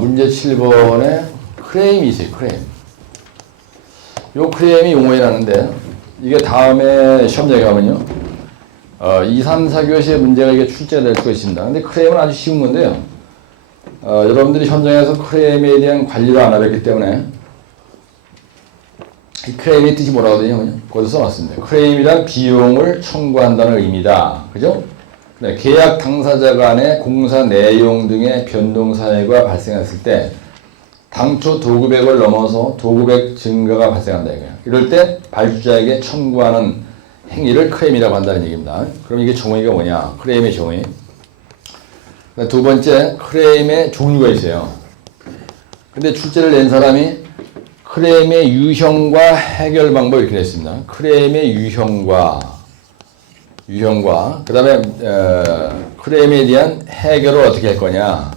문제 7번에 크레임이 있어요. 크레임. 요 크레임이 용어에 나는데 이게 다음에 시험장에 가면요. 2, 3, 4교시에 문제가 이게 출제가 될 수가 있습니다. 근데 크레임은 아주 쉬운 건데요. 여러분들이 현장에서 크레임에 대한 관리를 안 해봤기 때문에 이 크레임의 뜻이 뭐라고 하거든요. 거기서 써놨습니다. 크레임이란 비용을 청구한다는 의미다. 그죠? 네, 계약 당사자 간의 공사 내용 등의 변동 사유가 발생했을 때 당초 도급액을 넘어서 도급액 증가가 발생한다 이거예요. 이럴 때 발주자에게 청구하는 행위를 크레임이라고 한다는 얘기입니다. 그럼 이게 정의가 뭐냐? 크레임의 정의. 두 번째, 크레임의 종류가 있어요. 근데 출제를 낸 사람이 크레임의 유형과 해결 방법 이렇게 냈습니다. 크레임의 유형과 그 다음에 크레임에 대한 해결을 어떻게 할 거냐.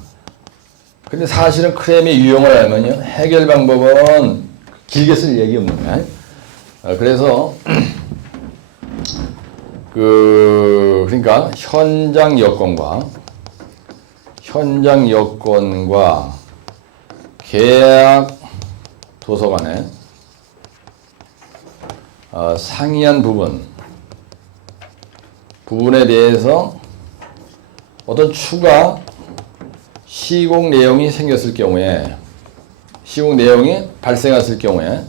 근데 사실은 크레임의 유형을 알면요, 해결 방법은 길게 쓸 얘기 없는 거야. 그래서 그러니까 현장 여건과 계약 도서 간에 상이한 부분에 대해서 어떤 추가 시공 내용이 생겼을 경우에, 시공 내용이 발생했을 경우에,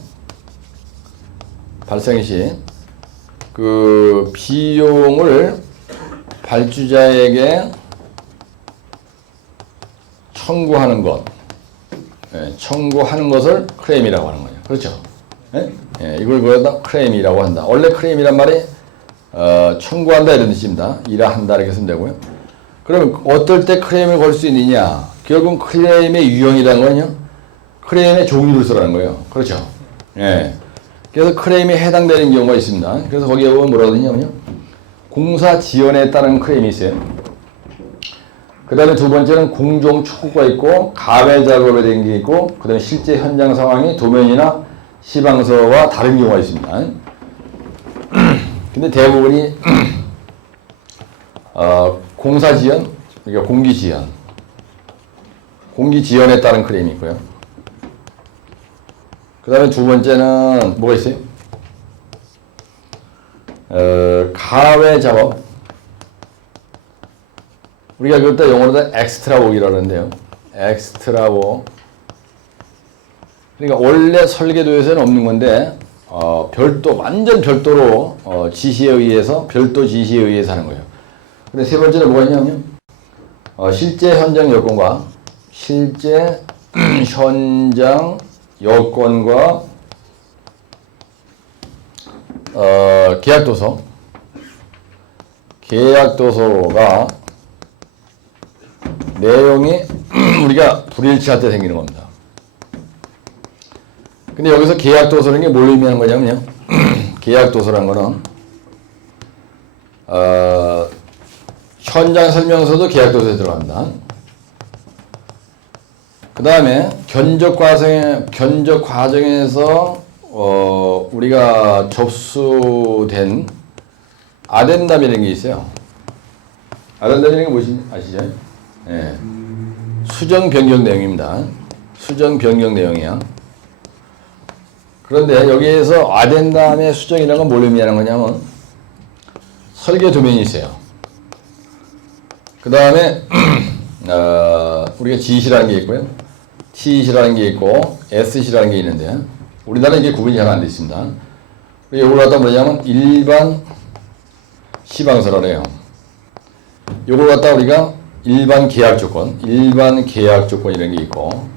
발생 시 그 비용을 발주자에게 청구하는 것을 크레임이라고 하는 거예요. 그렇죠? 이걸 그러다 크레임이라고 한다. 원래 크레임이란 말이 청구한다 이런 뜻입니다. 일한다 이렇게 쓰면 되고요. 그러면 어떨 때 크레임을 걸 수 있느냐? 결국 크레임의 유형이라는 건요, 크레임의 종류를 쓰라는 거예요. 그렇죠? 그래서 크레임에 해당되는 경우가 있습니다. 그래서 거기에 보면 뭐라고 하냐면요, 공사 지연에 따른 크레임이 있어요. 그 다음에 두 번째는 공정 촉구가 있고, 가외 작업에 된 게 있고, 그 다음에 실제 현장 상황이 도면이나 시방서와 다른 경우가 있습니다. 근데 대부분이 공사 지연, 그러니까 공기 지연에 따른 크레임이 있고요. 그 다음에 두 번째는 뭐가 있어요? 가외 작업. 우리가 그때 영어로도 엑스트라 웍이라고 하는데요. 엑스트라 웍. 그러니까 원래 설계도에서는 없는 건데, 완전 별도로, 지시에 의해서, 별도 지시에 의해서 하는 거예요. 근데 세 번째는 뭐가 있냐면요, 실제 현장 여건과, 계약도서가 내용이 우리가 불일치할 때 생기는 겁니다. 근데 여기서 계약도서라는 게 뭘 의미하는 거냐면요, 계약도서라는 거는 현장 설명서도 계약도서에 들어갑니다. 그 다음에 견적 과정에서 우리가 접수된 아덴담이라는 게 있어요. 아덴담이라는 게 무엇인지 아시죠? 수정 변경 내용입니다. 수정 변경 내용이야. 그런데 여기에서 아덴담의 수정이라는 건 뭘 의미하는 거냐면 설계 도면이 있어요. 그 다음에 우리가 지시라는 게 있고요, TC라는 게 있고 SC라는 게 있는데, 우리나라는 이게 구분이 잘 안 되어 있습니다. 이걸 갖다 뭐냐면 일반 시방서라고 해요. 이걸 갖다 우리가 일반 계약 조건 이런 게 있고,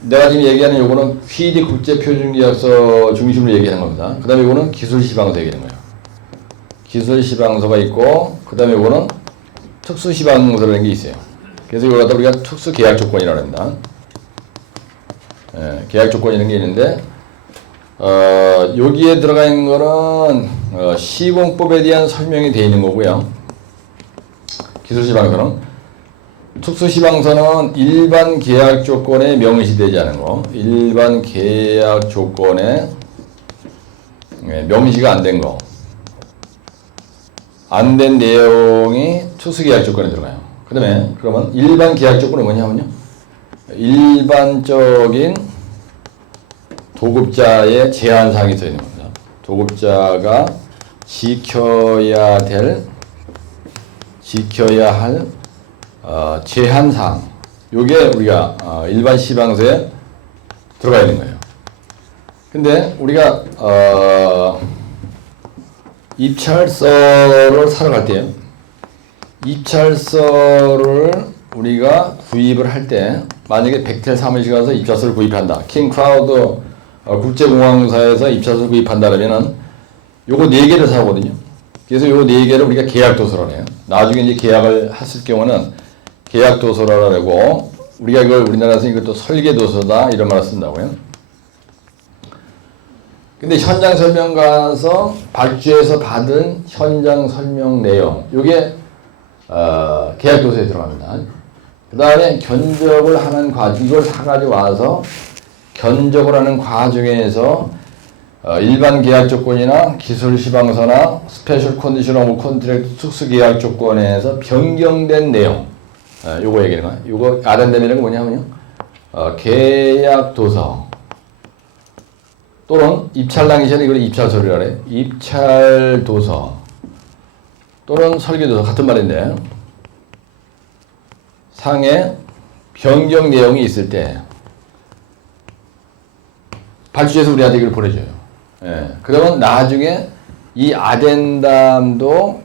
내가 지금 얘기하는 요거는 PD 국제표준계약서 중심으로 얘기하는 겁니다. 그 다음에 요거는 기술시방서 얘기하는 거예요. 기술시방서가 있고, 그 다음에 요거는 특수시방서라는 게 있어요. 그래서 이걸 갖다 우리가 특수계약조건이라고 합니다. 계약조건 이런 게 있는데, 여기에 들어가 있는 거는 시공법에 대한 설명이 되어 있는 거고요. 기술시방서는. 특수시방서는 일반 계약 조건에 명시되지 않은 거, 일반 계약 조건에 명시가 안 된 거, 안 된 내용이 특수계약 조건에 들어가요. 그 다음에 그러면 일반 계약 조건은 뭐냐면요, 일반적인 도급자의 제한사항이 써 있는 겁니다. 도급자가 지켜야 할 제한사항. 요게 우리가 일반 시방서에 들어가 있는 거예요. 근데 우리가 입찰서를 사러 갈 때요. 입찰서를 우리가 구입을 할 때 만약에 벡텔 사무실 가서 입찰서를 구입한다. 킹크라우드 국제공항사에서 입찰서를 구입한다 그러면은 요거 4개를 사거든요. 그래서 요거 4개를 우리가 계약도서라고 해요. 나중에 이제 계약을 했을 경우는 계약도서라고 하고 우리가 이걸 우리나라에서 이것도 설계도서다 이런 말을 쓴다고요. 근데 현장 설명 가서 발주에서 받은 현장 설명 내용 요게 계약도서에 들어갑니다. 그 다음에 견적을 하는 과정, 이걸 사가지고 와서 견적을 하는 과정에서 일반 계약 조건이나 기술 시방서나 스페셜 컨디션 오브 컨트랙트 특수 계약 조건에서 변경된 내용, 요거 얘기하는 거야. 요거 아덴덤이라는 게 뭐냐면요, 계약 도서 또는 입찰 당시 전에 이걸 입찰 서류라 그래. 입찰 도서 또는 설계 도서 같은 말인데 상에 변경 내용이 있을 때 발주해서 우리한테 이걸 보내줘요. 예. 그러면 나중에 이 아덴담도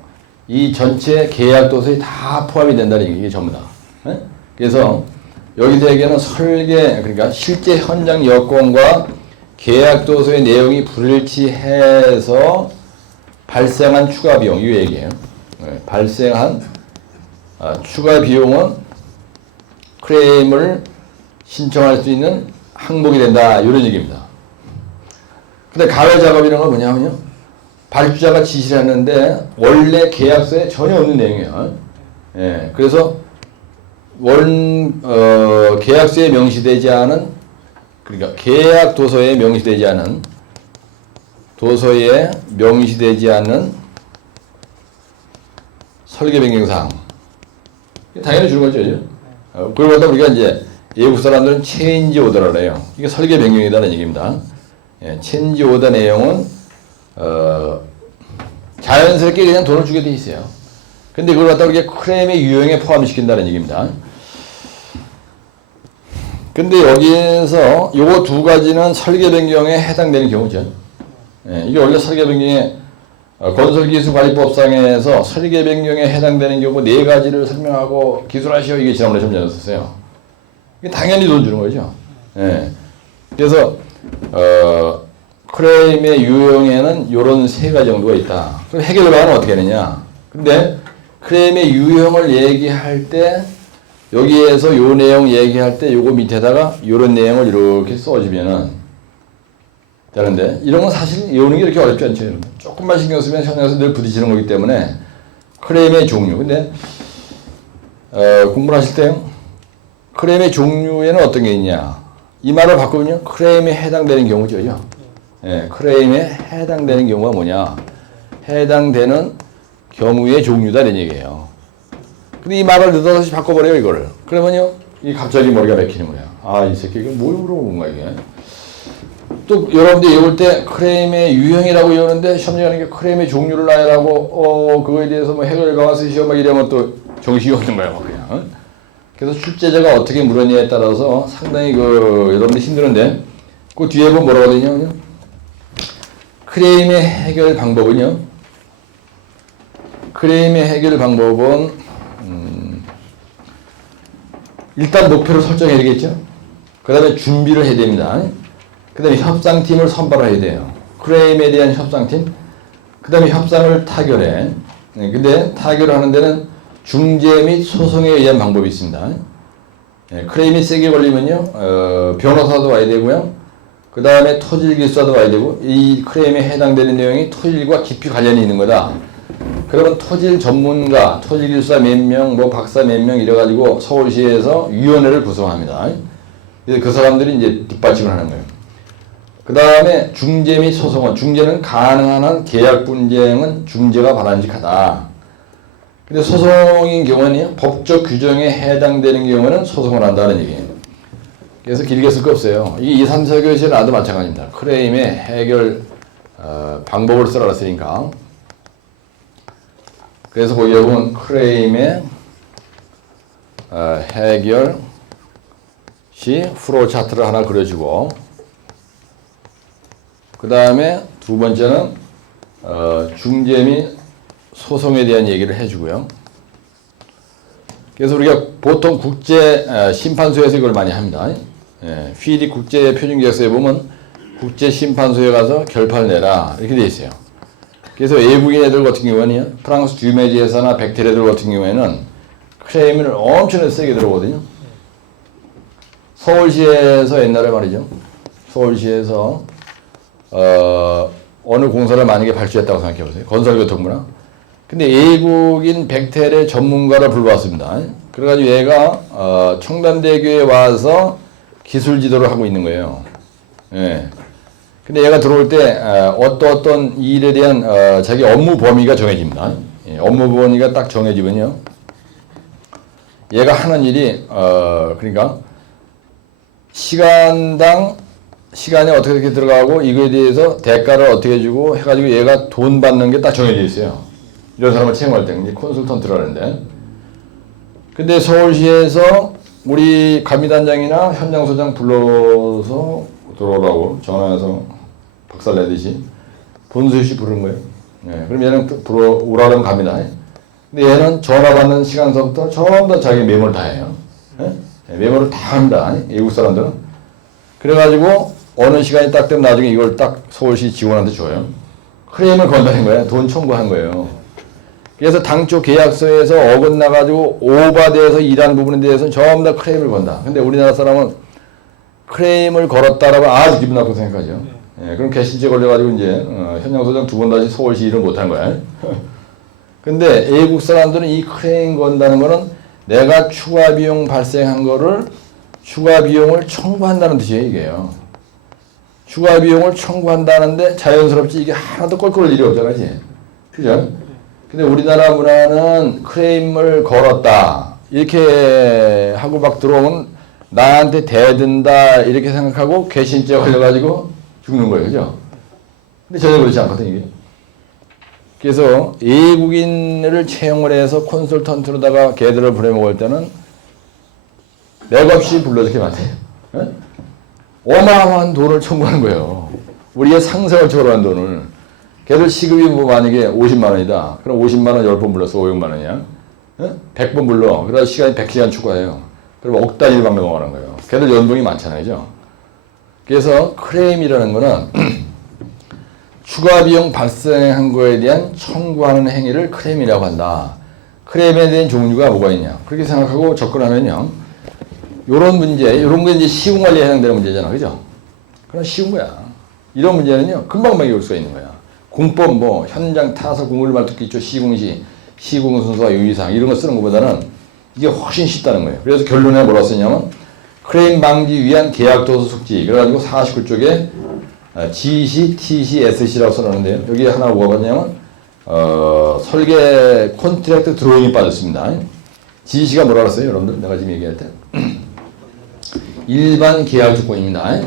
이 전체 계약 도서에 다 포함이 된다는 얘기, 이게 전부 다. 예? 그래서 여기서 얘기하는 설계, 그러니까 실제 현장 여건과 계약 도서의 내용이 불일치해서 발생한 추가 비용, 이 얘기예요. 예. 발생한 추가 비용은 클레임을 신청할 수 있는 항목이 된다, 이런 얘기입니다. 근데 가외 작업이라는 건 뭐냐면요, 발주자가 지시를 했는데 원래 계약서에 전혀 없는 내용이에요. 예, 그래서 계약서에 명시되지 않은, 그러니까 계약 도서에 명시되지 않은 설계 변경사항, 당연히 주는 거죠. 그러다 우리가 이제 외국 사람들은 체인지 오더라고 해요. 이게 설계 변경이다는 얘기입니다. 예, 체인지 오더 내용은 자연스럽게 그냥 돈을 주게 돼 있어요. 근데 그걸 갖다 우리가 클레임의 유형에 포함시킨다는 얘기입니다. 근데 여기에서 요거 두 가지는 설계 변경에 해당되는 경우죠. 예, 이게 원래 설계 변경에 건설기술관리법상에서 설계 변경에 해당되는 경우 4가지를 설명하고 기술하시오, 이게 지난번에 좀 전했었어요. 이게 당연히 돈 주는 거죠. 예. 그래서 클레임의 유형에는 요런 3가지 정도가 있다. 그럼 해결 방안은 어떻게 하느냐? 근데 클레임의 유형을 얘기할 때 여기에서 요 내용 얘기할 때 요거 밑에다가 요런 내용을 이렇게 써주면은 되는데, 이런 건 사실 외우는 게 이렇게 어렵지 않죠. 조금만 신경 쓰면 현장에서 늘 부딪히는 거기 때문에 클레임의 종류. 근데 공부를 하실 때 클레임의 종류에는 어떤 게 있냐, 이 말을 바꾸면요, 클레임에 해당되는 경우죠. 예, 클레임에 해당되는 경우가 뭐냐, 해당되는 경우의 종류다 이런 얘기예요. 근데 이 말을 느닷없이 바꿔버려요, 이거를. 그러면요, 이 갑자기 머리가 막히는 거야. 아, 이 새끼 이거 뭘 물어본 거야 이게. 또 여러분들이 외울 때 클레임의 유형이라고 외우는데 시험장에 가는 게 클레임의 종류를 나열하고 그거에 대해서 뭐 해결 방안 쓰시오 막 이러면 또 정신이 없는 거야, 뭐 그냥. 그래서 출제자가 어떻게 물었냐에 따라서 상당히 여러분들 힘드는데, 그 뒤에 보면 뭐라고 되냐면요, 클레임의 해결 방법은요, 클레임의 해결 방법은 일단 목표를 설정해야 되겠죠. 그 다음에 준비를 해야 됩니다. 그 다음에 협상팀을 선발해야 돼요. 클레임에 대한 협상팀. 그 다음에 협상을 타결해. 근데 타결을 하는 데는 중재 및 소송에 의한 방법이 있습니다. 클레임이 세게 걸리면요, 변호사도 와야 되고요. 그 다음에 토질기술사도 와야 되고, 이 클레임에 해당되는 내용이 토질과 깊이 관련이 있는 거다. 그러면 토질 전문가, 토질기술사 몇 명, 뭐 박사 몇 명 이래가지고 서울시에서 위원회를 구성합니다. 그래서 그 사람들이 이제 뒷받침을 하는 거예요. 그 다음에 중재 및 소송은, 중재는 가능한 한 계약 분쟁은 중재가 바람직하다. 근데 소송인 경우는 법적 규정에 해당되는 경우는 소송을 한다는 얘기예요. 그래서 길게 쓸 거 없어요. 이게 2, 3, 4교시에 나도 마찬가지입니다. 크레임의 해결 방법을 쓰라 그랬으니까. 그래서 거기에 보면 크레임의 해결 시 프로 차트를 하나 그려주고, 그 다음에 두 번째는 중재 및 소송에 대한 얘기를 해주고요. 그래서 우리가 보통 국제 심판소에서 이걸 많이 합니다. 휘리 국제 표준계약서에 보면 국제 심판소에 가서 결판을 내라 이렇게 돼 있어요. 그래서 외국인 애들 같은 경우에는 프랑스 듀메지 회사나 벡텔 애들 같은 경우에는 크레임을 엄청 세게 들어오거든요. 서울시에서 옛날에 말이죠. 서울시에서 어느 공사를 만약에 발주했다고 생각해 보세요. 건설교통부나. 근데 외국인 벡텔의 전문가를 불러왔습니다. 그래가지고 얘가 청담대교에 와서 기술 지도를 하고 있는 거예요. 예. 근데 얘가 들어올 때 어떤 일에 대한 자기 업무 범위가 정해집니다. 예. 업무 범위가 딱 정해지면요. 얘가 하는 일이 그러니까 시간당 시간에 어떻게 들어가고 이거에 대해서 대가를 어떻게 주고 해가지고 얘가 돈 받는 게 딱 정해져 있어요. 이런 사람을 채용할 때 이제 컨설턴트라는데. 근데 서울시에서 우리 감리단장이나 현장소장 불러서 들어오라고 전화해서 박살내듯이 본수씨 부르는 거예요. 네, 그럼 얘는 오라면 갑니다. 근데 얘는 전화 받는 시간서부터 전부 다 자기 메모를 다 해요. 네? 메모를 다 합니다. 외국 사람들은. 그래가지고 어느 시간이 딱 되면 나중에 이걸 딱 서울시 직원한테 줘요. 크레임을 건다는 거예요. 돈 청구한 거예요. 그래서 당초 계약서에서 어긋나가지고 오바돼서 일하는 부분에 대해서는 전부 다 크레임을 건다. 근데 우리나라 사람은 크레임을 걸었다라고 아주 기분 나쁘게 생각하죠. 예, 그럼 개신죄 걸려가지고 이제 현장소장 두 번 다시 서울시 일을 못한 거야. 근데 외국 사람들은 이 크레임 건다는 거는 내가 추가 비용 발생한 거를 추가 비용을 청구한다는 뜻이에요, 이게요. 추가 비용을 청구한다는데 자연스럽지 이게 하나도 꼴꼴 일이 없잖아, 이제. 그죠? 근데 우리나라 문화는 크레임을 걸었다 이렇게 하고 막 들어오면 나한테 대든다 이렇게 생각하고 괘씸죄 걸려가지고 죽는 거예요, 그죠? 근데 전혀 그렇지 않거든 이게. 그래서 외국인을 채용을 해서 컨설턴트로다가 걔들을 부려먹을 때는 맥없이 불러주게 만들어요. 네? 어마어마한 돈을 청구하는 거예요. 우리의 상생을 초월한 돈을. 걔들 시급이 뭐 만약에 50만 원이다. 그럼 50만 원 10번 불렀어. 500만 원이야. 네? 100번 불러. 그래서 시간이 100시간 추가해요. 그럼 억 단위로 방명하는 거예요. 걔들 연봉이 많잖아요. 그죠? 그래서 크레임이라는 거는 추가 비용 발생한 거에 대한 청구하는 행위를 크레임이라고 한다. 크레임에 대한 종류가 뭐가 있냐. 그렇게 생각하고 접근하면요. 요런 문제, 요런 게 이제 시공관리에 해당되는 문제잖아. 그죠? 그럼 쉬운 거야. 이런 문제는요. 금방 해결할 수가 있는 거야. 공법 뭐 현장 타서 공물말투기조 시공시, 시공순서와 유의사항 이런 거 쓰는 것보다는 이게 훨씬 쉽다는 거예요. 그래서 결론에 뭐라 쓰냐면 크레임 방지 위한 계약도서 숙지 그래가지고 49쪽에 GC, TC, SC라고 써놨는데요. 여기 하나 뭐가 있냐면 설계 콘트랙트 드로잉이 빠졌습니다. GC가 뭐라 그랬어요? 여러분들 내가 지금 얘기할 때 일반 계약 조건입니다.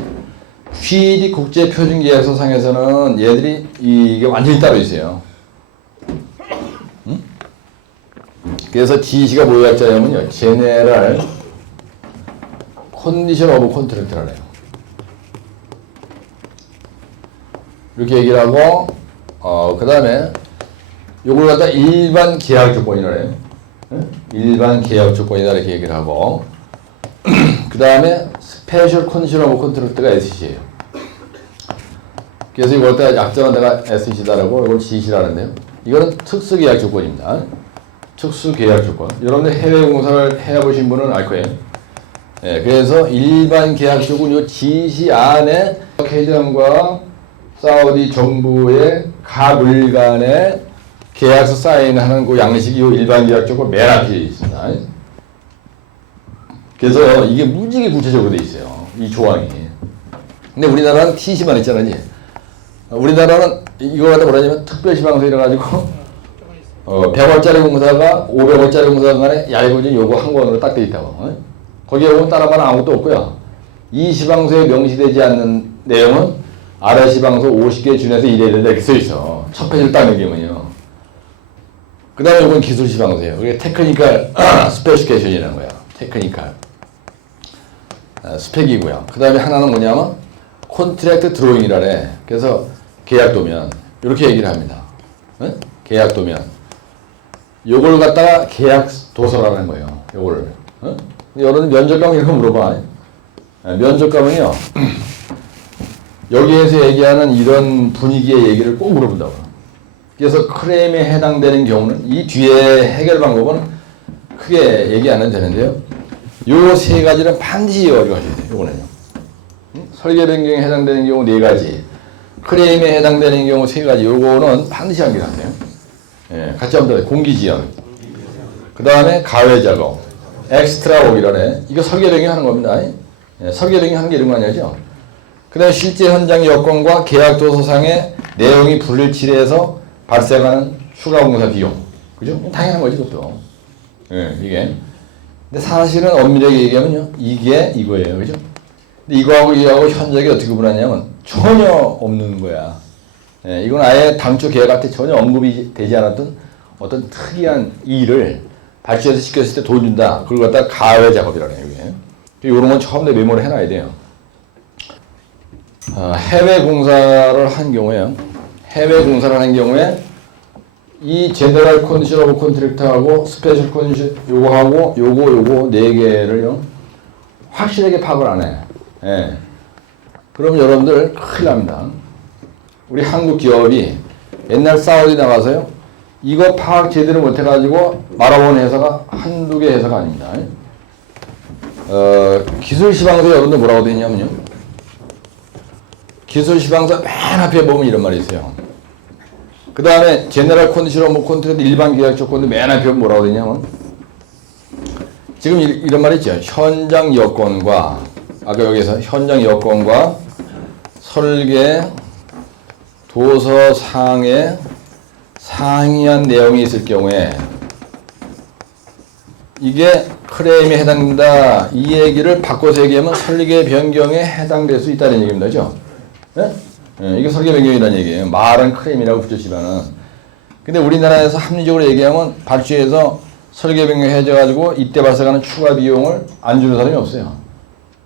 휘리 국제표준계약서상에서는 얘들이 이게 완전히 따로 있어요. 응? 그래서 GC가 뭐의 약자냐면요. 제네럴 컨디션 오브 컨트랙트라고 해요. 이렇게 얘기를 하고 그 다음에 요걸 갖다 일반 계약 조건이라 해요. 응? 일반 계약 조건이다 이렇게 얘기를 하고 그 다음에 스페셜 컨디션 오브 컨트랙트가 SC예요. 그래서 이걸 갖다 약자는 내가 SC다라고 이걸 GC라는데요. 이거는 특수계약 조건입니다. 특수계약 조건. 여러분들 해외 공사를 해보신 분은 알 거예요. 네, 그래서 일반 계약 조건 요 GC 안에 회장과 사우디 정부의 가물 간의 계약서 사인하는 그 양식이 요 일반 계약 조건 맨 앞에 있습니다. 그래서 이게 무지개 구체적으로 돼 있어요. 이 조항이. 근데 우리나라는 TC만 있잖아요. 우리나라는 이거 갖다 뭐라냐면 특별시방서 이래가지고 100원짜리 공사가 500원짜리 공사가 간에 야 이거 요거 한 권으로 딱 돼 있다고. 거기에 보면 따라가는 아무것도 없고요. 이 시방서에 명시되지 않는 내용은 아래 시방서 50개 준해서 이래야 된다 이렇게 써있어. 첫 페이지를 딱 넘기면요. 그 다음에 이건 기술 시방서예요. 그게 테크니컬 스페시피케이션이라는 거야. 테크니컬 스펙이고요. 그 다음에 하나는 뭐냐면 콘트랙트 드로잉이라래. 그래서 계약도면 이렇게 얘기를 합니다. 네? 계약도면 요걸 갖다가 계약 도서라는 거예요. 요거를. 여러분 면접 가면 이렇게 물어봐. 면접 가면요. 여기에서 얘기하는 이런 분위기의 얘기를 꼭 물어본다고. 그래서 크레임에 해당되는 경우는 이 뒤에 해결 방법은 크게 얘기 안 해도 되는데요. 요 세 가지는 반드시 가져가셔야 돼요. 요거는요. 설계 변경에 해당되는 경우 4가지, 크레임에 해당되는 경우 3가지, 요거는 반드시 암기하세요. 예, 같이 한번 더 공기지연, 그 다음에 가외 작업, 엑스트라 오기라네. 이거 설계 변경하는 겁니다. 예, 설계 변경하는 게 이런 거 아니죠? 그 다음에 실제 현장 여건과 계약 도서상의 내용이 불일치해서 발생하는 추가 공사 비용. 그죠? 당연한 거지, 그것도. 예, 이게. 근데 사실은 엄밀하게 얘기하면요. 이게 이거예요. 그죠? 근데 이거하고 이거하고 현장이 어떻게 구분하냐면 전혀 없는 거야. 예, 이건 아예 당초 계약할 때 전혀 언급이 되지 않았던 어떤 특이한 일을 발주해서 시켰을 때 돈 준다. 그걸 갖다가 가외 작업이라고 해요. 이게. 이런 건 처음에 메모를 해놔야 돼요. 해외 공사를 한 경우에 이 제너럴 컨디션 오브 컨트랙트하고 스페셜 컨디션 요거하고 요거 4개를요 확실하게 파악을 안 해. 예. 그럼 여러분들 큰일 납니다. 우리 한국 기업이 옛날 사우디 나가서요 이거 파악 제대로 못 해가지고 말아본 회사가 한두 개 회사가 아닙니다. 기술 시방서 여러분들 뭐라고 되어 있냐면요. 기술 시방서 맨 앞에 보면 이런 말이 있어요. 그 다음에 제너럴 컨디션 오브 컨트랙트 일반 계약 조건도 맨 앞에 보면 뭐라고 되냐면 지금 이런 말이 있죠. 현장 여건과 아까 여기서 현장 여건과 설계 도서상에 상이한 내용이 있을 경우에 이게 크레임에 해당된다. 이 얘기를 바꿔서 얘기하면 설계 변경에 해당될 수 있다는 얘기입니다. 그죠? 네? 네, 이게 설계 변경이라는 얘기예요. 말은 크레임이라고 붙였지만은. 근데 우리나라에서 합리적으로 얘기하면 발주해서 설계 변경 해줘가지고 이때 발생하는 추가 비용을 안 주는 사람이 없어요.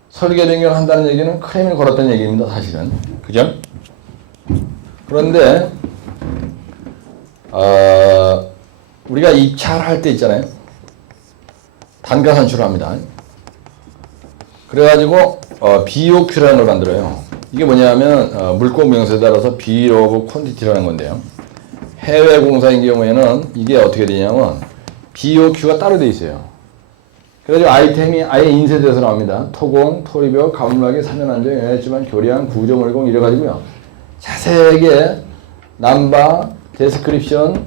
설계 변경을 한다는 얘기는 크레임을 걸었다는 얘기입니다. 사실은. 그죠? 그런데 우리가 입찰을 할 때 있잖아요. 단가 산출을 합니다. 그래가지고 BOQ라는 걸 만들어요. 이게 뭐냐면 물건 명세에 따라서 Bill of Quantity라는 건데요. 해외 공사인 경우에는 이게 어떻게 되냐면 BOQ가 따로 돼 있어요. 그래가지고 아이템이 아예 인쇄돼서 나옵니다. 토공, 토리벽, 가물막이, 사면안정, 연했지만 교량, 구조물공 이래가지고요. 자세하게 남바, 데스크립션,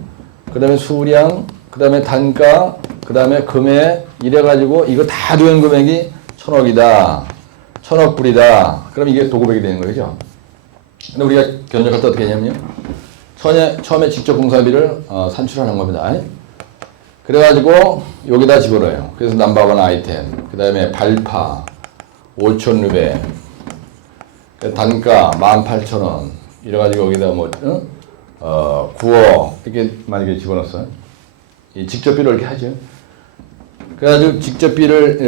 그 다음에 수량, 그 다음에 단가, 그 다음에 금액 이래가지고 이거 다 들어간 금액이 1,000억이다. 1,000억 불이다. 그럼 이게 도급액이 되는 거죠. 근데 우리가 견적할 때 어떻게 했냐면요. 처음에 직접 공사비를 산출하는 겁니다. 그래가지고 여기다 집어넣어요. 그래서 넘버원 아이템, 그 다음에 발파 5,600, 단가 18,000원 이래가지고 여기다 뭐 9억 이렇게 만약에 집어넣었어요. 이 직접비를 이렇게 하죠. 그래가지고 직접비를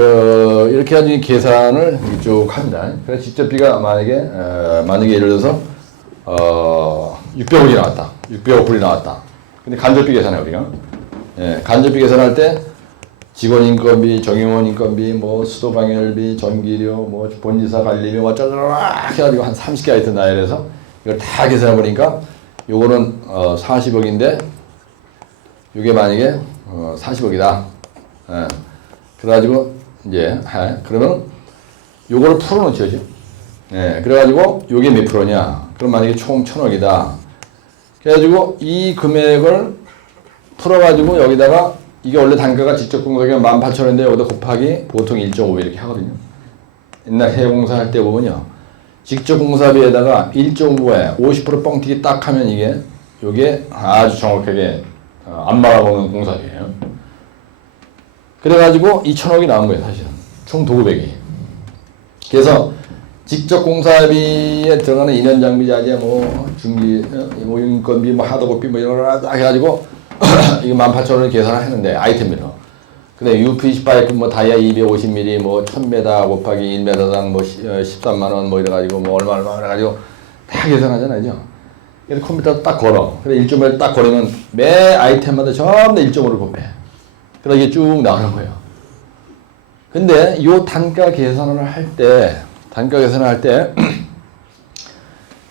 이렇게 해가지고 계산을 쭉 합니다. 그래서 직접비가 만약에 예를 들어서 600억이 나왔다. 600억 불이 나왔다. 근데 간접비 계산해요 우리가. 예, 간접비 계산할 때 직원 인건비, 정용원 인건비, 뭐 수도 방열비, 전기료, 뭐 본지사 관리비, 뭐 짜라락 해가지고 한 30개 아이템 나열해서 이걸 다 계산해 보니까 요거는 40억인데 요게 만약에 40억이다. 예. 그래가지고 이제 그러면 요거를 풀어놓죠. 예. 그래가지고 요게 몇 프로냐? 그럼 만약에 총 1,000억이다. 그래가지고 이 금액을 풀어가지고 여기다가 이게 원래 단가가 직접 공사가 18,000원인데 여기다 곱하기 보통 1.5 이렇게 하거든요. 옛날 해외 공사할 때 보면요. 직접 공사비에다가 1.5에 50% 뻥튀기 딱 하면 요게 아주 정확하게 안 말아먹는 공사비예요. 그래가지고 2,000억이 나온 거예요, 사실은. 총 도급액이. 그래서 직접 공사비에 들어가는 인원 장비 자재 뭐 중기 뭐 인건비 뭐 하드고비 뭐 이런 거 딱 해가지고 이거 18,000원을 계산했는데 아이템별로. 근데 UPC 파이프 뭐 다이아 250mm 뭐 1000m 곱하기 1m당 뭐 13만 원 뭐 이래가지고 뭐 얼마 해가지고 다 계산하잖아요, 그죠? 그래서 컴퓨터 딱 걸어. 그래 1.5를 딱 걸으면 매 아이템마다 전부 다 1.5를 곱해. 그래서 이게 쭉 나오는 거예요. 근데 요 단가 계산을 할 때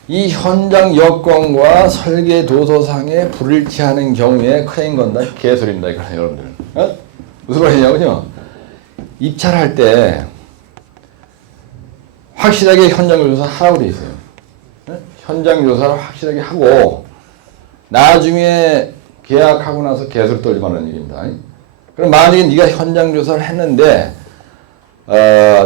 이 현장 여건과 설계 도서상에 불일치하는 경우에 크레인 건다 개소리입니다, 이거 여러분들. 어? 무슨 말이냐면요. 입찰할 때 확실하게 현장 조사 하라고 돼 있어요. 네? 현장 조사를 확실하게 하고 나중에 계약하고 나서 개소리 떨지 말라는 얘기입니다. 그럼 만약에 네가 현장 조사를 했는데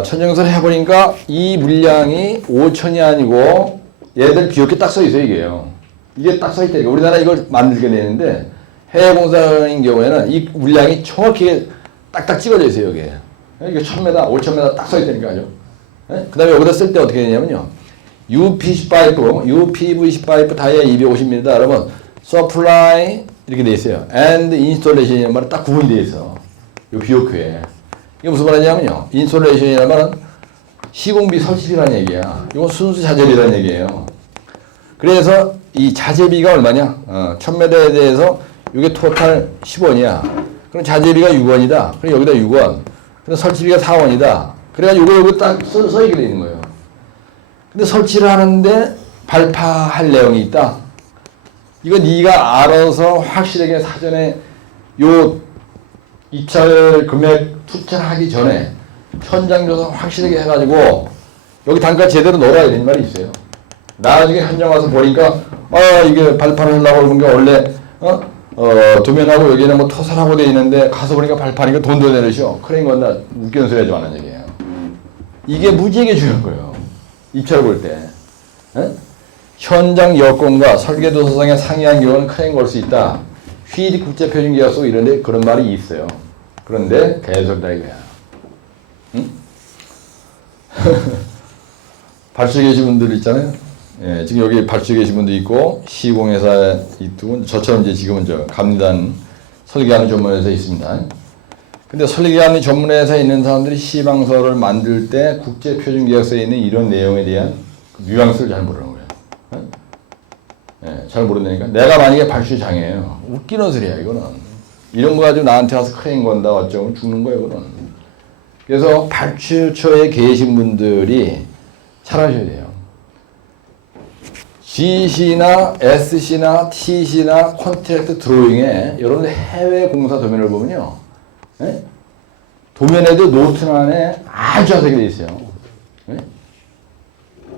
천정서를 해보니까 이 물량이 5천이 아니고 얘들 비옥에 딱 써 있어요, 이게요. 이게 딱 써 있다니까. 우리나라 이걸 만들게 되는데 해외 공사인 경우에는 이 물량이 정확히 딱딱 찍어져 있어요, 여기에. 이게 1000m, 5000m 딱 써 있다니까요. 그 다음에 여기다 쓸 때 어떻게 되냐면요. UPC 파이프, UPVC 파이프 다이아 250mm 그러면 supply 이렇게 돼 있어요. and installation이라는 말은 딱 구분이 돼 있어. 요 비옥표에. 이게 무슨 말이냐면요. 인솔레이션이라는 말은 시공비 설치비라는 얘기야. 이건 순수 자재비라는 얘기예요. 그래서 이 자재비가 얼마냐? 1000m에 대해서 이게 토탈 10원이야. 그럼 자재비가 6원이다. 그럼 여기다 6원. 그럼 설치비가 4원이다. 그래가지고 요거 딱 써있게 돼 있는 거예요. 근데 설치를 하는데 발파할 내용이 있다. 이거 네가 알아서 확실하게 사전에 요 입찰 금액 투자하기 전에 현장 조사 확실하게 해가지고 여기 단가 제대로 넣어야 되는 말이 있어요. 나중에 현장 와서 보니까 이게 발판을 하려고 그러는 게 원래 도면하고 여기는 뭐 토사라고 돼 있는데 가서 보니까 발판이니까 돈도 내려셔. 크레인 건다 웃기는 소리 하지 말라는 얘기예요. 이게 무지하게 중요한 거예요. 입찰 볼 때. 현장 여건과 설계도서상에 상이한 경우는 크레인 걸 수 있다. 휘리 국제표준계약서 이런데 그런 말이 있어요. 그런데 개소리다 이거야. 응? 발주에 계신 분들 있잖아요. 예, 지금 여기 발주에 계신 분도 있고 시공회사에 있고 저처럼 이제 지금은 감리단 설계하는 전문회사에 있습니다. 근데 설계하는 전문회사에 있는 사람들이 시방서를 만들 때 국제표준계약서에 있는 이런 내용에 대한 뉘앙스를 잘 모르는 거예요. 예, 잘 모른다니까. 내가 만약에 발주장이에요. 웃기는 소리야, 이거는. 이런 거 가지고 나한테 와서 크레인 건다, 어쩌면 죽는 거예요, 이거는. 그래서 발주처에 계신 분들이 잘하셔야 돼요. GC나 SC나 TC나 컨트랙트 드로잉에 여러분들 해외 공사 도면을 보면요. 예? 도면에도 노트란에 아주 자세하게 되어 있어요. 예?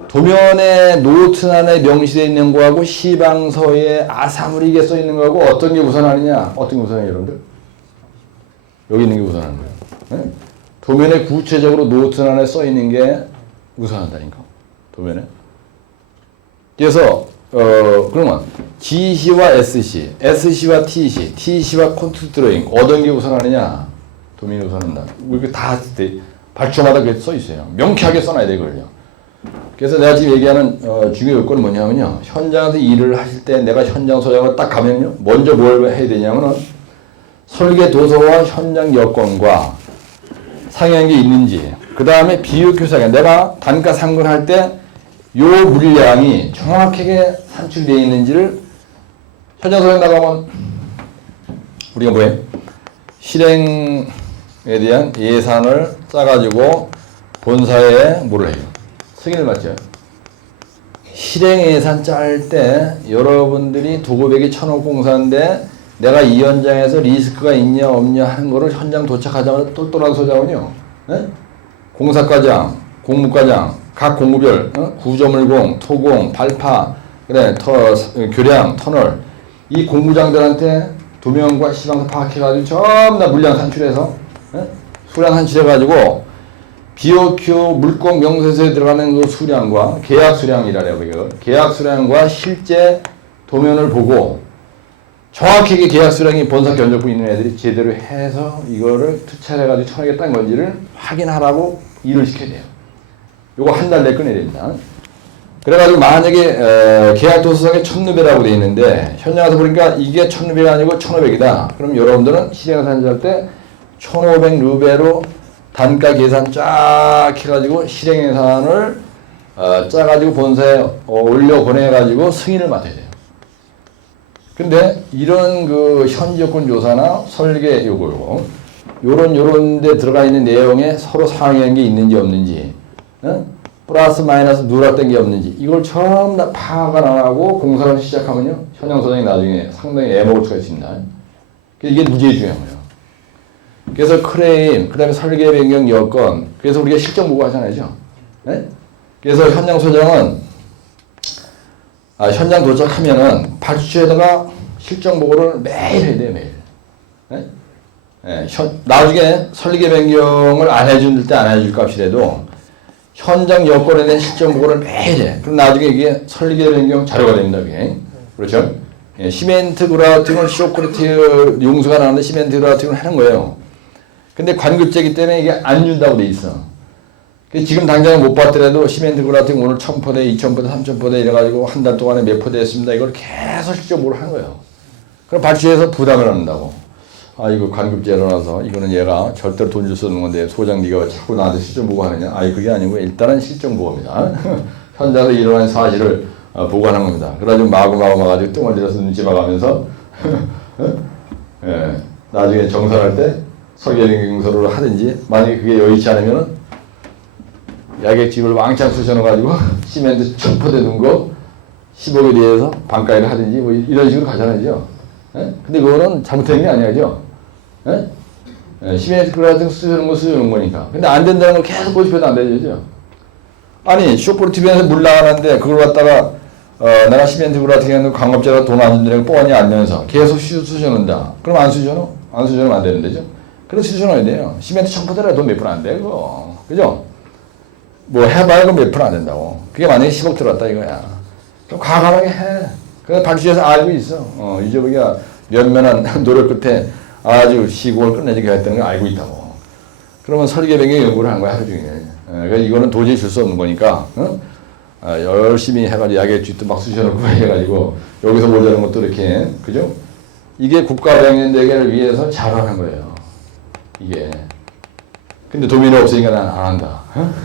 도면에 노트란에 명시되어 있는 거하고 시방서에 아사무리게 써 있는 거하고 어떤 게 우선하느냐? 어떤 게 우선해요, 여러분들? 여기 있는 게 우선하는 거예요. 네? 도면에 구체적으로 노트란에 써 있는 게 우선한다니까. 도면에. 그래서 그러면 GC와 SC, SC와 TC, TC와 콘트랙트 드로잉 어떤 게 우선하느냐? 도면이 우선한다. 이렇게 다 발주마다 그렇게 써 있어요. 명쾌하게 써놔야 되거든요. 그래서 내가 지금 얘기하는 중요 요건은 뭐냐면요. 현장에서 일을 하실 때 내가 현장 소장을 딱 가면요. 먼저 뭘 해야 되냐면은 설계 도서와 현장 여건과 상이한 게 있는지, 그 다음에 비효교사가 내가 단가 상근할 때 요 물량이 정확하게 산출되어 있는지를 현장 소장 나가면 우리가 뭐예요? 실행에 대한 예산을 짜가지고 본사에 뭐를 해요? 승인을 받죠. 실행 예산 짤 때 여러분들이 도급액이 1,000억 공사인데 내가 이 현장에서 리스크가 있냐 없냐 하는 거를 현장 도착하자마자 똘똘한 소장은요. 네? 공사과장, 공무과장, 각 공무별 구조물공, 토공, 발파, 그래 교량, 터널 이 공무장들한테 도면과 시방서 파악해가지고 전부 다 물량 산출해서 수량 산출해가지고 BOQ 물공 명세서에 들어가는 그 수량과 계약 수량이라고 해요. 계약 수량과 실제 도면을 보고 정확하게 계약 수량이 본사 견적부 있는 애들이 제대로 해서 이거를 투자해가지고 처리하겠다는 건지를 확인하라고 일을 시켜야 돼요. 요거 한 달 내에 끝내야 됩니다. 그래가지고 만약에 계약도서상에 1,600이라고 되어 있는데 현장 가서 보니까 이게 1,600이 아니고 1,500이다. 그럼 여러분들은 실행산지할 때 1,500 루베로 단가 계산 쫙 해가지고 실행예산을 짜가지고 본사에 올려 보내가지고 승인을 맡아야 돼요. 근데 이런 그 현지 여건 조사나 설계 요거 요런 데 들어가 있는 내용에 서로 상응하는 게 있는지 없는지, 플러스 마이너스 누락된 게 없는지 이걸 처음 다 파악을 안 하고 공사를 시작하면요 현장 소장이 나중에 상당히 애먹을 수가 있습니다. 이게 무지하게 중요한 거예요. 그래서 크레인, 그 다음에 설계 변경 여건, 그래서 우리가 실정 보고 하잖아요. 네? 그래서 현장 소장은 현장 도착하면은 발주처에다가 실정 보고를 매일 해야 돼요, 매일. 네? 네, 나중에 설계 변경을 안 해줄 때 안 해줄 값이라도 현장 여건에 대한 실정 보고를 매일 해. 그럼 나중에 이게 설계 변경 자료가 됩니다, 그게. 그렇죠? 예, 시멘트 그라우팅을 쇼크리트 용수가 나오는데 시멘트 그라우팅을 하는 거예요. 근데 관급제이기 때문에 이게 안 준다고 돼 있어. 지금 당장 못 봤더라도 시멘트 그라우팅 오늘 1,000포대, 2,000포대, 3,000포대 이래가지고 한 달 동안에 몇 포대 했습니다. 이걸 계속 실적 보고를 하는 거예요. 그럼 발주해서 부담을 한다고. 이거 관급제로라서 이거는 얘가 절대로 돈 줄 수 없는 건데 소장 네가 자꾸 나한테 실정 보고 하느냐. 그게 아니고 일단은 실정 보고입니다. 현장에서 일어난 사실을 보고하는 겁니다. 그래가지고 마구마구 와가지고 뚱을 들여서 눈치 봐가면서 예, 나중에 정산할 때 설계경서를 하든지 만약에 그게 여의치 않으면은 야객집을 왕창 쑤셔넣어가지고 시멘트 1,000포대 넣은 거 15개 뒤에서 반가위를 하든지 뭐 이런 식으로 가잖아요. 예? 근데 그거는 잘못된 게 아니죠. 예? 예, 시멘트 그라우팅 쑤셔넣은 거니까. 근데 안 된다는 걸 계속 고집해도 안 되죠. 아니 쇼프로티비에서 물 나가는데 그걸 갖다가 내가 시멘트 그라우팅 했는데 광업자가 돈 안 준다고 뻔히 알면서 계속 쑤셔넣는다. 그럼 안 쑤셔넣어? 안 쑤셔넣으면 안 되는 거죠. 그래서 쑤셔넣어야 돼요. 시멘트 1,000포대라 돈 몇 푼 안 돼, 그거. 그죠? 뭐 해봐야 그 몇 푼 안 된다고. 그게 만약에 10억 들어왔다 이거야. 그럼 과감하게 해. 그래서 발주해서 알고 있어. 이제 우리가 면면한 노력 끝에 아주 시공을 끝내주게 했다는 걸 알고 있다고. 그러면 설계 변경 연구를 한 거야, 하루 종일. 그래서 이거는 도저히 줄 수 없는 거니까, 열심히 해가지고 야객집도 막 쑤셔놓고 해가지고 여기서 모자란 것도 이렇게, 그죠? 이게 국가병행대계를 위해서 잘하는 거예요. 이게. 근데 도민이 없으니까 난 안 한다.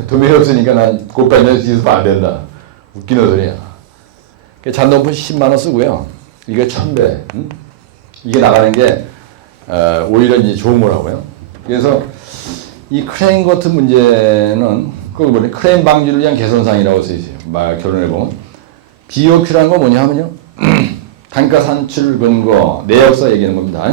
도민이 없으니까 난 곧발전 뒤에서 안 된다. 웃기는 소리야. 잔돈푼 10만원 쓰고요. 이게 1,000배. 이게 나가는 게, 오히려 이제 좋은 거라고요. 그래서 이 크레인 같은 문제는, 거기 보니 크레인 방지를 위한 개선사항이라고 써있어요. 결론해보면. BOQ라는 건 뭐냐 하면요. 단가 산출 근거, 내역서 얘기하는 겁니다.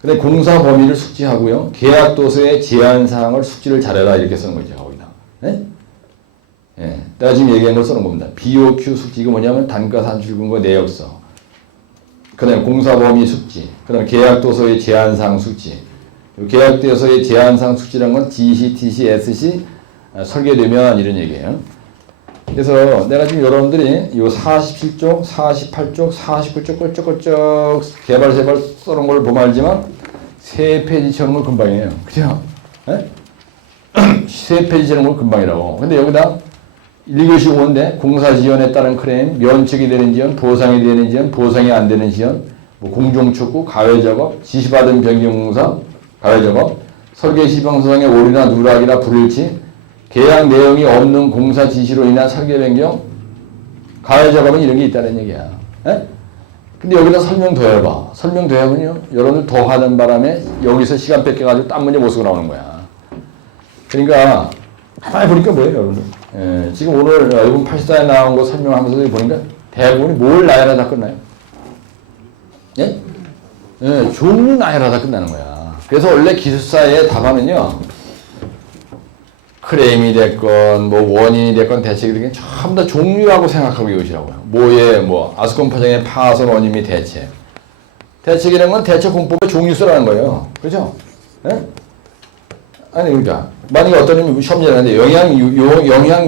근데 공사 범위를 숙지하고요. 계약 도서의 제한 사항을 숙지를 잘해라 이렇게 쓰는 거죠. 거기다. 네? 예. 내가 지금 얘기한 걸 쓰는 겁니다. BOQ 숙지 이거 뭐냐면 단가 산출 근거 내역서. 그다음에 공사 범위 숙지. 그다음에 계약 도서의 제한 사항 숙지. 계약 도서의 제한 사항 숙지라는 건 DC, TC, SC 설계되면 이런 얘기예요. 그래서 내가 지금 여러분들이 이 47쪽, 48쪽, 49쪽 꼴쩍꼴쩍 개발 세발 써놓은 걸 보면 알지만 3페이지 쳐놓은 걸 금방이에요. 그죠? 3페이지 쳐놓은 걸 금방이라고. 근데 여기다 1교시 5인데 공사 지연에 따른 클레임, 면책이 되는 지연, 보상이 되는 지연, 보상이 안 되는 지연, 뭐 공종촉구, 가외작업, 지시받은 변경공사, 가외작업, 설계 시방소상의 오류나 누락이나 불일치, 계약 내용이 없는 공사 지시로 인한 설계 변경, 가외 작업은 이런 게 있다는 얘기야. 에? 근데 여기다 설명 더 해봐. 설명 더 해보면요. 여러분들 더 하는 바람에 여기서 시간 뺏겨가지고 딴 문제 못 쓰고 나오는 거야. 그러니까 가만히 보니까 뭐예요, 여러분들? 지금 오늘 이번 84에 나온 거 설명하면서 보니까 대부분이 뭘 나열하 다 끝나요? 예? 예, 종류 나열하 다 끝나는 거야. 그래서 원래 기술사의 답안은요. 크레임이 됐건, 뭐 원인이 됐건 대책이 됐건 전부 다 종류라고 생각하고 이것이라고요. 뭐에 아스콘 파장의 파손 원인 및 대책. 대책이라는 건 대책 공법의 종류수라는 거예요. 그죠? 예? 아니 그러니까 만약에 어떤 놈이 시험 전하는데 영향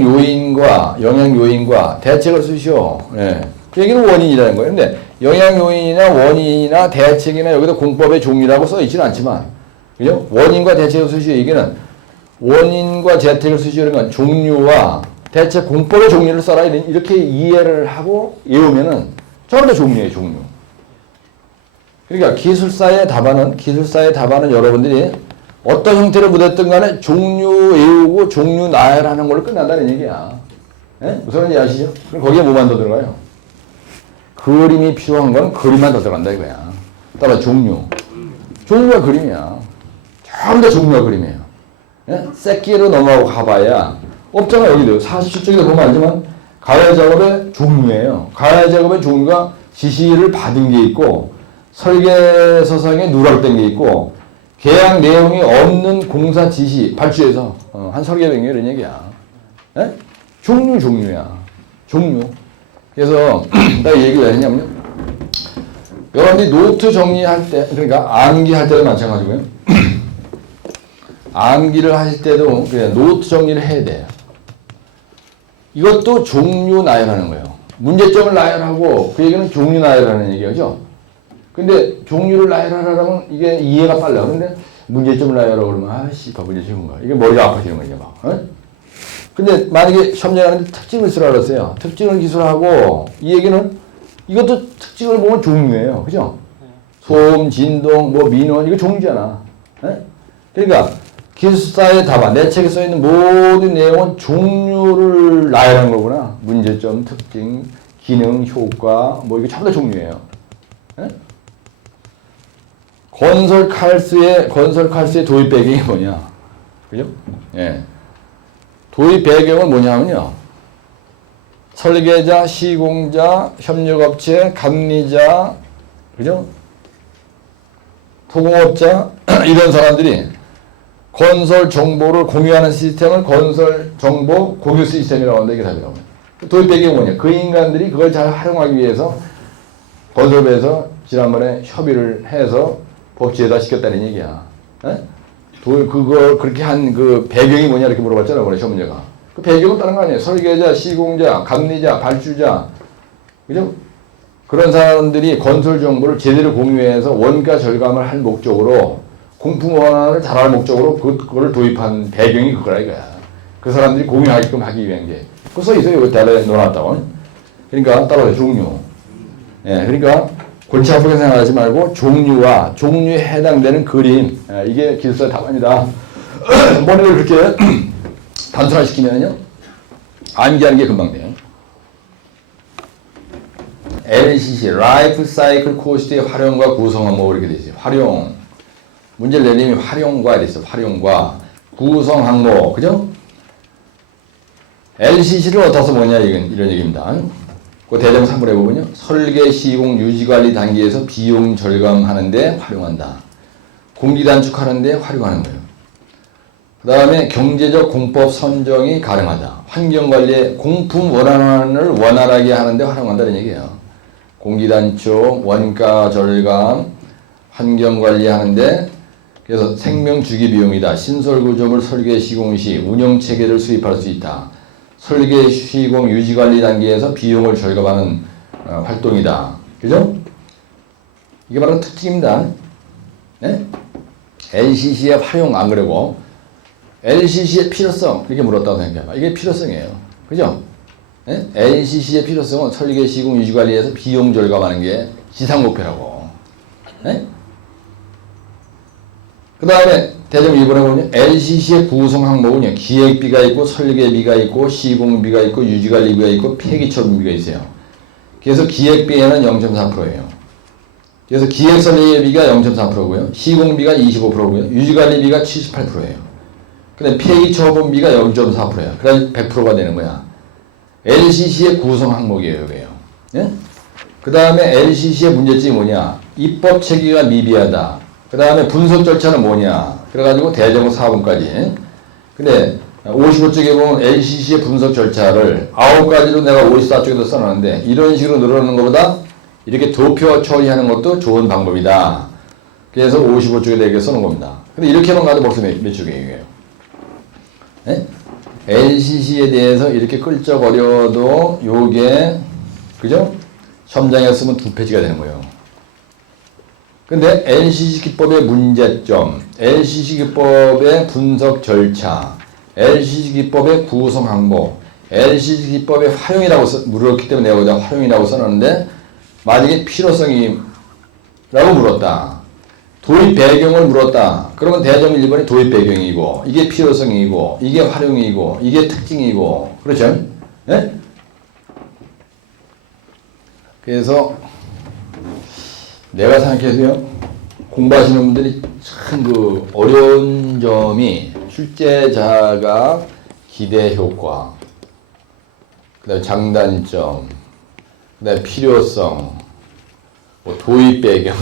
요인과 대책을 쓰시오. 예. 그 얘기는 원인이라는 거예요. 근데 영향 요인이나 원인이나 대책이나 여기다 공법의 종류라고 써 있지는 않지만, 그죠? 원인과 대책을 쓰시오. 얘기는 원인과 재택을 수식하는 건 종류와 대체 공법의 종류를 써라 이렇게 이해를 하고 외우면은 전부 다 종류예요, 종류. 그러니까 기술사의 답안은 여러분들이 어떤 형태로 묻었든 간에 종류 외우고 종류 나열하는 걸로 끝난다는 얘기야. 예? 무슨 얘기 아시죠? 그럼 거기에 뭐만 더 들어가요? 그림이 필요한 건 그림만 더 들어간다 이거야. 따라 종류가 그림이야. 전부 다 종류가 그림이에요. 예? 새끼로 넘어가고 가봐야 없잖아. 여기도 47쪽에도 보면 알지만 가야 작업의 종류예요. 가야 작업의 종류가 지시를 받은 게 있고 설계서상에 누락된 게 있고 계약 내용이 없는 공사 지시 발주해서 한 설계된 게 이런 얘기야. 예? 종류야. 종류. 그래서 내가 이 얘기를 왜 했냐면요. 여러분들이 노트 정리할 때, 그러니까 암기할 때도 마찬가지고요. 암기를 하실 때도 그냥 노트 정리를 해야 돼요. 이것도 종류 나열하는 거예요. 문제점을 나열하고 그 얘기는 종류 나열하는 얘기죠. 근데 종류를 나열하려면 이게 이해가 빨라. 근데 문제점을 나열하라고 그러면 아씨, 문제 쉬운 거야. 이게 머리가 아파지는 거죠, 막. 어? 근데 만약에 시험장에 가는데 특징을 쓰라 그랬어요. 특징을 기술하고 이 얘기는 이것도 특징을 보면 종류예요. 그죠? 소음, 진동, 민원 이거 종류잖아. 에? 그러니까 기술사의 답안, 내 책에 써 있는 모든 내용은 종류를 나열한 거구나. 문제점, 특징, 기능, 효과 이거 전부 다 종류예요. 에? 건설 칼스의 도입 배경이 뭐냐? 그죠? 예. 도입 배경은 뭐냐면요. 설계자, 시공자, 협력업체, 감리자, 그죠? 토공업자, 이런 사람들이 건설 정보를 공유하는 시스템을 건설 정보 공유 시스템이라고 한다. 이게 답이라고. 도입 배경이 뭐냐? 그 인간들이 그걸 잘 활용하기 위해서 건설부에서 지난번에 협의를 해서 법제에다 시켰다는 얘기야. 에? 그걸 그렇게 한 그 배경이 뭐냐 이렇게 물어봤잖아, 그래 시험 문제가. 그 배경은 다른 거 아니에요. 설계자, 시공자, 감리자, 발주자, 그죠? 그런 사람들이 건설 정보를 제대로 공유해서 원가 절감을 할 목적으로 공품 원화를 잘할 목적으로 그거를 도입한 배경이 그거라 이거야. 그 사람들이 공유하게끔 하기 위한 게. 그거 써 있어요. 여기 대화에 넣어놨다고. 그러니까 따라서 종류. 예, 그러니까 골치 아프게 생각하지 말고 종류에 해당되는 그림, 이게 기술사의 답안이다. 머리를 그렇게 단순화시키면요 암기하는 게 금방 돼요. LCC, Life Cycle Cost의 활용과 구성 항목 이렇게 돼 있어요. 활용, 문제를 내리면 활용과 돼 있어요. 활용과 구성 항목, 그죠? LCC를 어디서 뭐냐 이런 얘기입니다. 그 대장 3번에 보면요. 설계, 시공, 유지관리 단계에서 비용 절감하는 데 활용한다. 공기 단축하는 데 활용하는 거예요. 그 다음에 경제적 공법 선정이 가능하다. 환경관리에 공품 원안을 원활하게 하는 데 활용한다는 얘기예요. 공기 단축, 원가 절감, 환경관리 하는데 그래서 생명 주기 비용이다. 신설 구조물 설계 시공 시 운영 체계를 수립할 수 있다. 설계, 시공, 유지관리 단계에서 비용을 절감하는 활동이다. 그죠? 이게 바로 특징입니다. 네? LCC의 활용 안 그러고 LCC의 필요성 이렇게 물었다고 생각해봐. 이게 필요성이에요. 그죠? 네? LCC의 필요성은 설계, 시공, 유지관리에서 비용 절감하는 게 지상 목표라고. 네? 그 다음에 대점 2번에 보면 LCC의 구성 항목은요. 기획비가 있고 설계비가 있고 시공비가 있고 유지관리비가 있고 폐기처분비가 있어요. 그래서 기획비에는 0.4%예요. 그래서 기획설계비가 0.4%고요. 시공비가 25%고요. 유지관리비가 78%예요. 근데 폐기처분비가 0.4%예요. 그래서 100%가 되는 거야. LCC의 구성 항목이에요. 이게요. 예? 그 다음에 LCC의 문제점이 뭐냐. 입법 체계가 미비하다. 그 다음에 분석 절차는 뭐냐. 그래가지고 대정부 4번까지. 근데 55쪽에 보면 LCC의 분석 절차를 9가지로 내가 54쪽에도 써놨는데 이런 식으로 늘어나는 것보다 이렇게 도표 처리하는 것도 좋은 방법이다. 그래서 55쪽에 이렇게 써놓은 겁니다. 근데 이렇게만 가도 벌써 몇 쪽이에요? 네? LCC에 대해서 이렇게 끌적거려도 요게 그죠? 시험장에 쓰면 2페이지가 되는 거예요. 근데 LCC 기법의 문제점, LCC 기법의 분석 절차, LCC 기법의 구성 항목, LCC 기법의 활용이라고 물었기 때문에 내가 여기다 활용이라고 써놨는데 만약에 필요성이 라고 물었다. 도입 배경을 물었다. 그러면 대점 1번이 도입 배경이고 이게 필요성이고 이게 활용이고 이게 특징이고 그렇죠? 네? 그래서 내가 생각해도요 공부하시는 분들이 참 그 어려운 점이 출제자가 기대 효과, 그다음에 장단점, 그다음에 필요성, 뭐 도입 배경,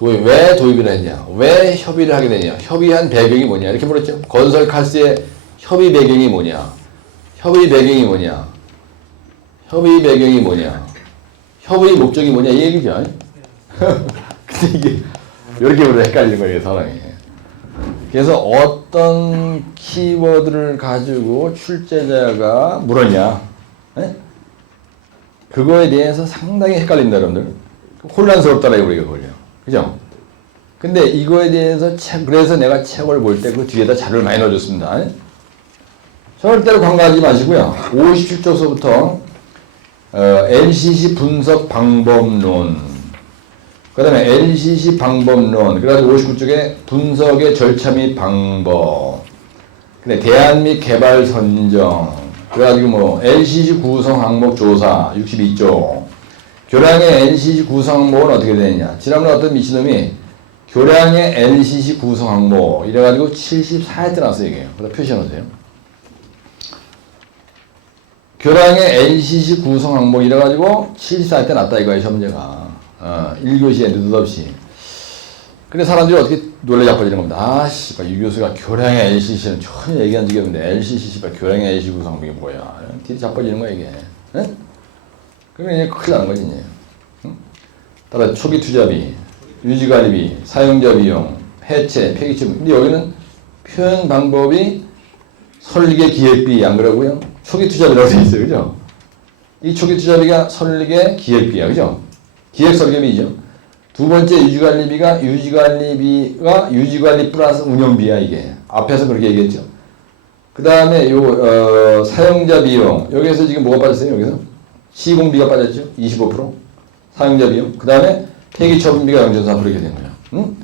왜 도입을 했냐, 왜 협의를 하게 되냐, 협의한 배경이 뭐냐 이렇게 물었죠. 건설 칼스의 협의 배경이 뭐냐, 협의 배경이 뭐냐, 협의 배경이 뭐냐, 협의 목적이 뭐냐 이 얘기죠. 근데 이게 이렇게 보면 헷갈리는 거예요 사람이. 그래서 어떤 키워드를 가지고 출제자가 물었냐, 네? 그거에 대해서 상당히 헷갈린다 여러분들. 혼란스럽다라고 우리가 걸려. 그죠? 근데 이거에 대해서 그래서 내가 책을 볼 때 그 뒤에다 자료를 많이 넣어줬습니다. 절대로 간과하지 마시고요. 57쪽서부터 LCC 분석 방법론, 그 다음에 LCC 방법론, 그래가지고 59쪽에 분석의 절차 및 방법, 근데 대안 및 개발 선정, 그래가지고 뭐 LCC 구성 항목 조사 62쪽. 교량의 LCC 구성 항목은 어떻게 되느냐. 지난번에 어떤 미친놈이 교량의 LCC 구성 항목 이래가지고 74회 때 나왔어요 이게요. 그래서 표시해놓으세요. 교량의 LCC 구성 항목 이래가지고 74회 때 났다 이거예요 시험문제가. 1교시에 느닷없이. 근데 사람들이 어떻게 놀래 자빠지는 겁니다. 아, 씨발, 유 교수가 교량의 LCC는 전혀 얘기한 적이 없는데, LCC, 씨발, 교량의 LCC 구성이 뭐야. 뒤에 자빠지는 거야, 이게. 응? 그러면 이제 큰일 나는 거지, 이제. 응? 따라 초기 투자비, 유지관리비, 사용자 비용, 해체, 폐기처분. 근데 여기는 표현 방법이 설계 기획비, 안 그러고요? 초기 투자비라고 되어 있어요, 그죠? 이 초기 투자비가 설계 기획비야, 그죠? 기획 설계비죠. 두 번째 유지관리비가 유지관리 플러스 운영비야 이게. 앞에서 그렇게 얘기했죠. 그 다음에 요 사용자 비용 여기에서 지금 뭐가 빠졌어요? 여기서 시공비가 빠졌죠. 25% 사용자 비용. 그 다음에 폐기 처분비가 0.4% 이렇게 된 거예요. 응?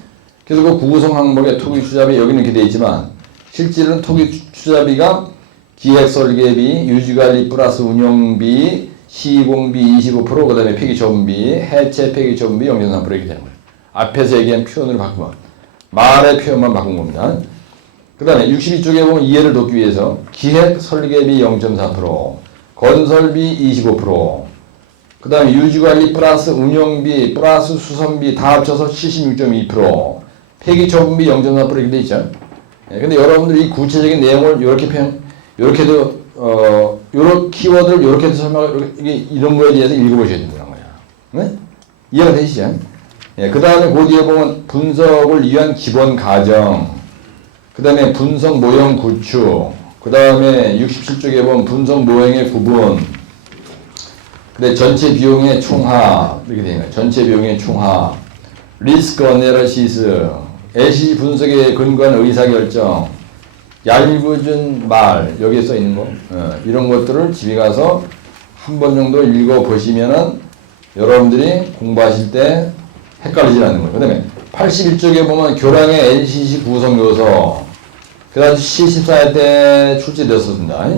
그래서 그 구성 항목에 토기 투자비 여기는 이렇게 돼 있지만 실제로는 토기 투자비가 기획 설계비, 유지관리 플러스 운영비, 시공비 25%, 그 다음에 폐기처분비, 해체 폐기처분비 0.3% 이렇게 되는 거예요. 앞에서 얘기한 표현을 바꾸면 말의 표현만 바꾼 겁니다. 그 다음에 62쪽에 보면 이해를 돕기 위해서 기획 설계비 0.4%, 건설비 25%, 그 다음에 유지관리 플러스 운영비 플러스 수선비 다 합쳐서 76.2%, 폐기처분비 0.4% 이렇게 돼 있죠. 근데 여러분들이 이 구체적인 내용을 이렇게도 요런 키워드를 이렇게 해서 이런 거에 대해서 읽어보셔야 된다는 거야. 네? 이해가 되시죠? 예, 그 다음에 그 뒤에 보면 분석을 위한 기본 가정, 그 다음에 분석 모형 구축, 그 다음에 67쪽에 보면 분석 모형의 구분, 근데 전체 비용의 총합, 이렇게 되는 거예요. 전체 비용의 총합, 리스크 어널리시스, LCC 분석에 근거한 의사결정, 얄궂은 말, 여기에 써 있는 거, 이런 것들을 집에 가서 한 번 정도 읽어보시면은 여러분들이 공부하실 때 헷갈리지 않는 거예요. 그 다음에 81쪽에 보면 교량의 LCC 구성 요소, 그다음 74회 때 출제되었습니다.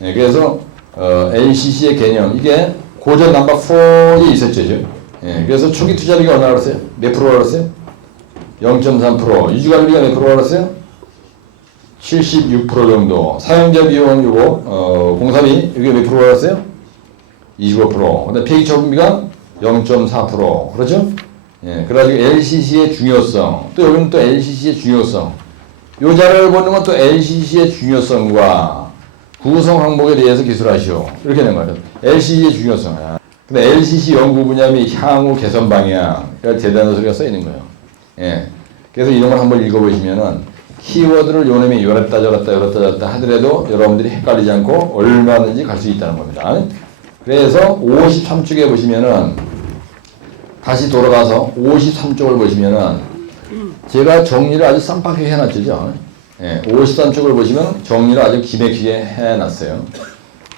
네, 그래서 LCC의 개념, 이게 고전 넘버 4에 있었죠. 예, 그래서 초기 투자비가 얼마나 알았어요? 몇 프로 알았어요? 0.3%. 유지관리비가 몇 프로 알았어요? 76% 정도. 사용자 비용 요거 공사비 이게 몇 프로 알았어요? 25%. 근데 폐기 처분비가 0.4%. 그렇죠? 예, 그래가지고 LCC의 중요성. 또 여기는 또 LCC의 중요성. 요 자료를 보는 건 또 LCC의 중요성과 구성 항목에 대해서 기술하시오. 이렇게 된 거예요. LCC의 중요성. 근데 LCC 연구 분야 및 향후 개선 방향. 대단한 소리가 써 있는 거예요. 예. 그래서 이런 걸 한번 읽어보시면은 키워드를 요놈이 요랬다 저랬다 하더라도 여러분들이 헷갈리지 않고 얼마든지 갈 수 있다는 겁니다. 그래서 53쪽에 보시면은 다시 돌아가서 53쪽을 보시면은 제가 정리를 아주 쌈박하게 해놨죠. 예, 53쪽을 보시면 정리를 아주 기맥히게 해놨어요.